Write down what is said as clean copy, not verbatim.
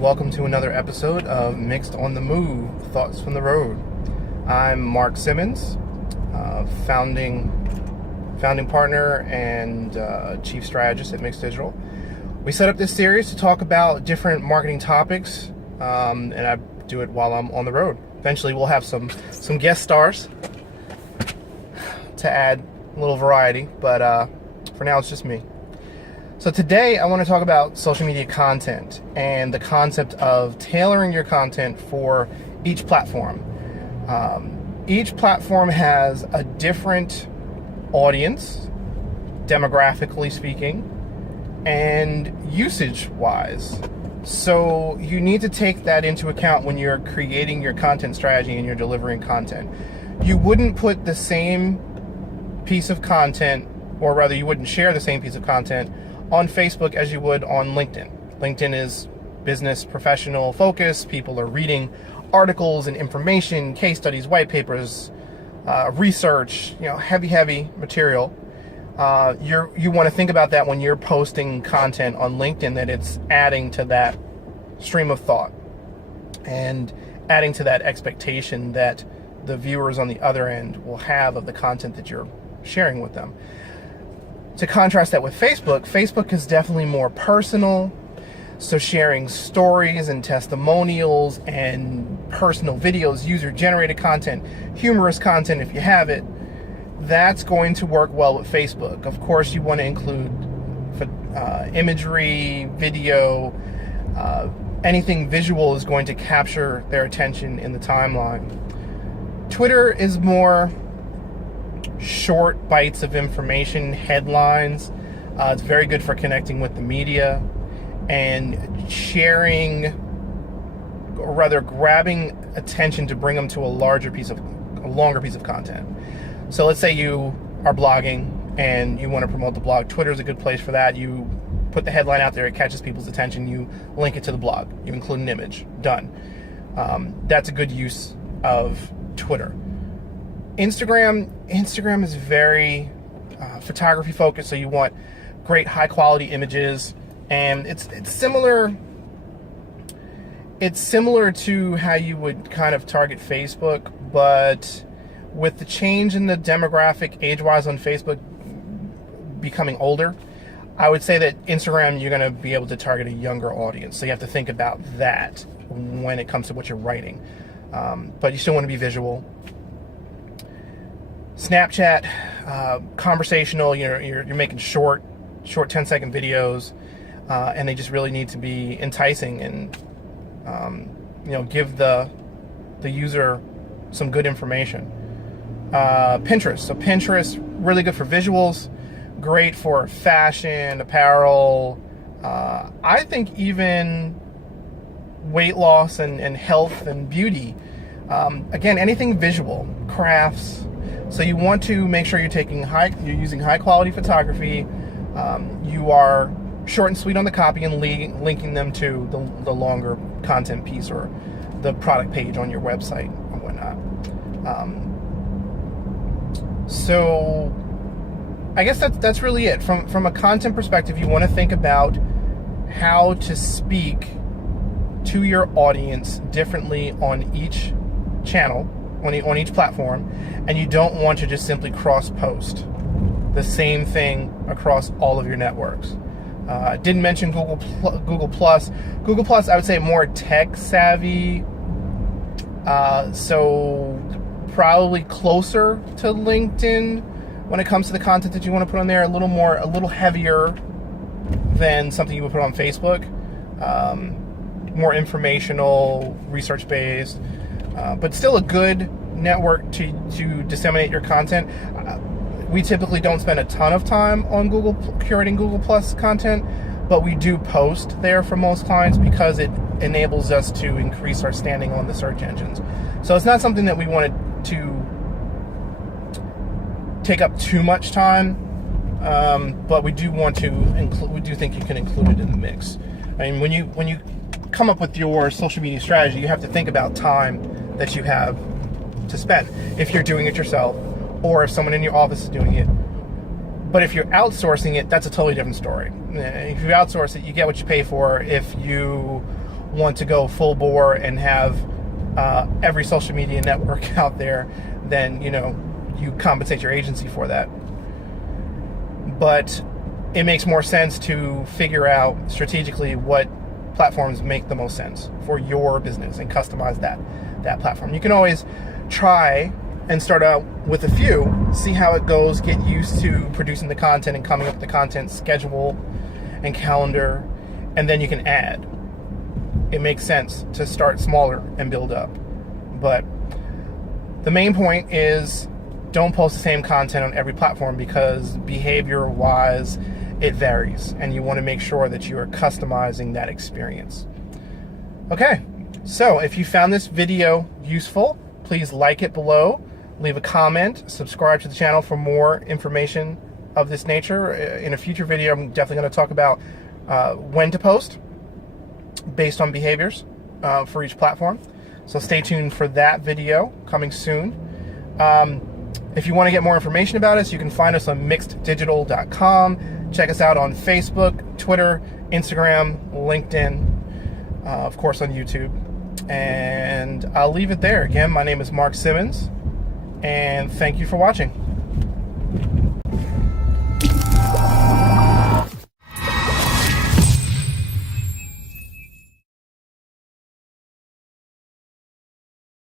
and welcome to another episode of Mixed on the Move, Thoughts from the Road. I'm Mark Simmons, founding partner and chief strategist at Mixed Digital. We set up this series to talk about different marketing topics, and I do it while I'm on the road. Eventually we'll have some guest stars to add a little variety, but for now it's just me. So today I want to talk about social media content and the concept of tailoring your content for each platform. Each platform has a different audience, demographically speaking, and usage-wise. So you need to take that into account when you're creating your content strategy and you're delivering content. You wouldn't put the same piece of content, or rather you wouldn't share the same piece of content on Facebook as you would on LinkedIn. LinkedIn is business professional focused. People are reading articles and information, case studies, white papers, research, heavy material. You want to think about that when you're posting content on LinkedIn, that it's adding to that stream of thought and adding to that expectation that the viewers on the other end will have of the content that you're sharing with them. To contrast that with Facebook is definitely more personal. So sharing stories and testimonials and personal videos, user-generated content, humorous content if you have it, that's going to work well with Facebook. Of course, you want to include imagery, video, anything visual is going to capture their attention in the timeline. Twitter is more short bites of information, headlines. It's very good for connecting with the media and sharing, or rather grabbing attention to bring them to a longer piece of content. So let's say you are blogging and you want to promote the blog. Twitter is a good place for that. You put the headline out there, it catches people's attention, you link it to the blog, you include an image, done. That's a good use of Twitter. Instagram is very photography focused, so you want great high quality images, and it's similar to how you would kind of target Facebook, but with the change in the demographic age-wise on Facebook becoming older, I would say that Instagram, you're going to be able to target a younger audience, so you have to think about that when it comes to what you're writing, but you still want to be visual. Snapchat, conversational, you're making short 10-second videos, and they just really need to be enticing and give the user some good information. Pinterest, really good for visuals, great for fashion, apparel, I think even weight loss and health and beauty. Again, anything visual, crafts. So you want to make sure you're using high quality photography. You are short and sweet on the copy and linking them to the longer content piece or the product page on your website and whatnot. So I guess that's really it. From a content perspective, you want to think about how to speak to your audience differently on each channel, on each platform, and you don't want to just simply cross-post the same thing across all of your networks. Didn't mention Google Plus. Google Plus, I would say more tech-savvy, so probably closer to LinkedIn when it comes to the content that you want to put on there, a little heavier than something you would put on Facebook, more informational, research-based, but still a good network to disseminate your content. We typically don't spend a ton of time on curating Google Plus content, but we do post there for most clients because it enables us to increase our standing on the search engines. So it's not something that we wanted to take up too much time, but we do want to include. We do think you can include it in the mix. I mean, when you come up with your social media strategy, you have to think about time that you have to spend. If you're doing it yourself, or if someone in your office is doing it. But if you're outsourcing it, that's a totally different story. If you outsource it, you get what you pay for. If you want to go full bore and have every social media network out there, then you compensate your agency for that. But it makes more sense to figure out strategically what platforms make the most sense for your business and customize that platform. You can always try and start out with a few, see how it goes, get used to producing the content and coming up with the content schedule and calendar, and then you can add. It makes sense to start smaller and build up. But the main point is, don't post the same content on every platform, because behavior-wise, it varies, and you want to make sure that you are customizing that experience. Okay, so if you found this video useful, please like it below, leave a comment, subscribe to the channel for more information of this nature. In a future video, I'm definitely going to talk about when to post based on behaviors for each platform. So stay tuned for that video coming soon. If you want to get more information about us, you can find us on mixeddigital.com. Check us out on Facebook, Twitter, Instagram, LinkedIn, of course on YouTube. And I'll leave it there. Again, my name is Mark Simmons, and thank you for watching.